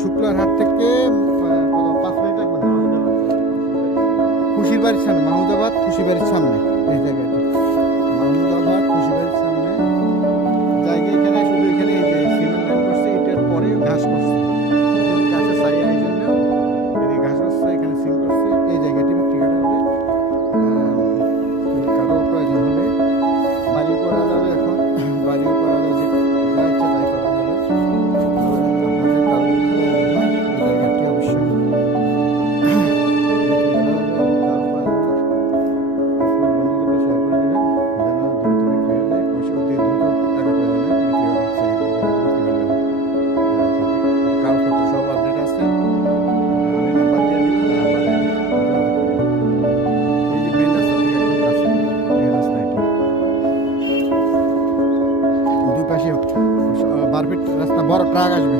শুক্লার হাট থেকে কত 5 মিনিট লাগবে না? খুশির বাড়ির সামনে, মাহমুদাবাদ খুশির বাড়ির সামনে এই জায়গাটি। মাহমুদাবাদ খুশির বাড়ির সামনে জায়গা, এখানে শুধু এখানে এই যে সিমেন্ট লাইন করছে, এটার পরে ঘাস করছে, গাছের ছায়া এই জন্য এদিকে ঘাস করছে, এখানে সিম করছে। এই জায়গাটি বিক্রি করা হবে। কারো প্রয়োজন হলে বাড়িও করা যাবে, এখন বাড়িও করা যাবে, যা ইচ্ছা তাই করা যাবে। আপনাদের কারো যদি প্রয়োজন হয় এই জায়গাটি অবশ্যই বিক্রি করা হবে। এবং কারো প্রয়োজন হলে বন্ধুদেরকে শেয়ার করে দেবেন, যেন দ্রুত বিক্রি হয়ে যায়। পয়সা অতি দ্রুত টাকা প্রয়োজন হয় বিক্রি করা হচ্ছে, এই জায়গাটি বিক্রি করবেন। কাগজপত্র সব আপডেট আছে, আমি নাম্বার দিয়ে দিব, নাম্বারে যোগাযোগ করবেন। এই যে মেন রাস্তা থেকে একদম কাছে এই রাস্তা, এটি দুই পাশে 12 ফিট রাস্তা, বড় ট্রাক আসবে।